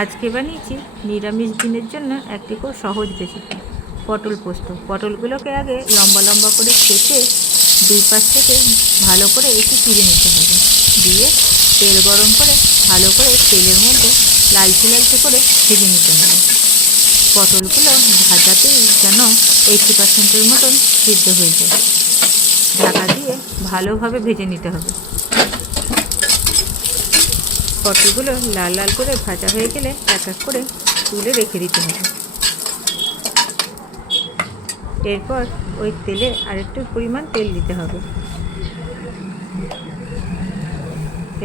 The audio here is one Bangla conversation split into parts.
আজকে বানিয়েছি নিরামিষ দিনের জন্য একটি খুব সহজ রেসিপি পটল পোস্ত। পটলগুলোকে আগে লম্বা লম্বা করে কেটে দুই পাশ থেকে ভালো করে একটু চিড়ে নিতে হবে। দিয়ে তেল গরম করে ভালো করে তেলের মধ্যে লালচে লালচে করে ভেজে নিতে হবে। পটলগুলো ভাজাতেই যেন এইটি পার্সেন্টের মতন সিদ্ধ হয়ে যায়। ঢাকা দিয়ে ভালোভাবে ভেজে নিতে হবে। পটলগুলো লাল লাল করে ভাজা হয়ে গেলে এক এক করে তুলে রেখে দিতে হবে। এরপর ওই তেলে আরেকটু পরিমাণ তেল দিতে হবে।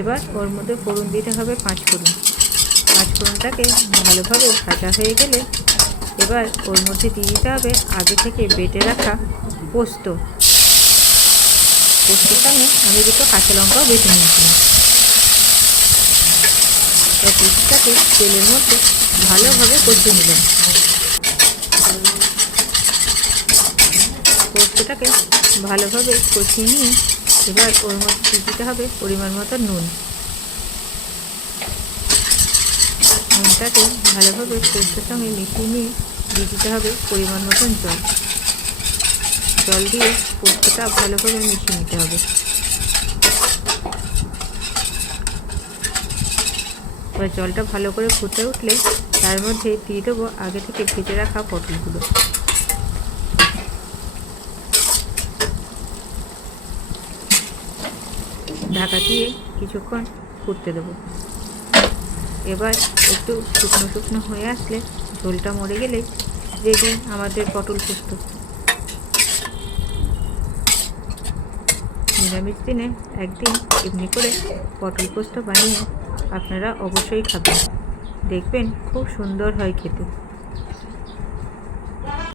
এবার ওর মধ্যে ফোড়ন দিতে হবে পাঁচ ফোড়ন। পাঁচ ফোড়নটাকে ভালোভাবে ভাজা হয়ে গেলে এবার ওর মধ্যে দিয়ে দিতে হবে আগে থেকে বেটে রাখা পোস্ত। পোস্তর সঙ্গে আমি দুটো কাঁচা লঙ্কাও বেটে নিয়েছিলাম। এই পোস্তটাকে তেলের মধ্যে ভালোভাবে কষিয়ে নিলাম। পোস্তটাকে ভালোভাবে কষিয়ে নিয়ে এবার ওর মধ্যে দিতে হবে? পরিমাণ মতো নুন। নুনটাকে ভালোভাবে পোস্তের সঙ্গে মিশিয়ে নিয়ে দিয়ে দিতে হবে পরিমাণ মতন জল। জল দিয়ে পোস্তটা ভালোভাবে মিশিয়ে নিতে হবে। এবার জলটা ভালো করে ফুটে উঠলে তার মধ্যে দিয়ে দেবো আগে থেকে ভেজে রাখা পটলগুলো। ঢাকা দিয়ে কিছুক্ষণ ফুটতে দেবো। এবার একটু শুকনো শুকনো হয়ে আসলে ঝোলটা মরে গেলে রেডি আমাদের পটল পোস্ত। নিরামিষ দিনে একদিন এমনি করে পটল পোস্ত বানিয়ে আপনারা অবশ্যই খাবেন। দেখবেন খুব সুন্দর হয় খেতে।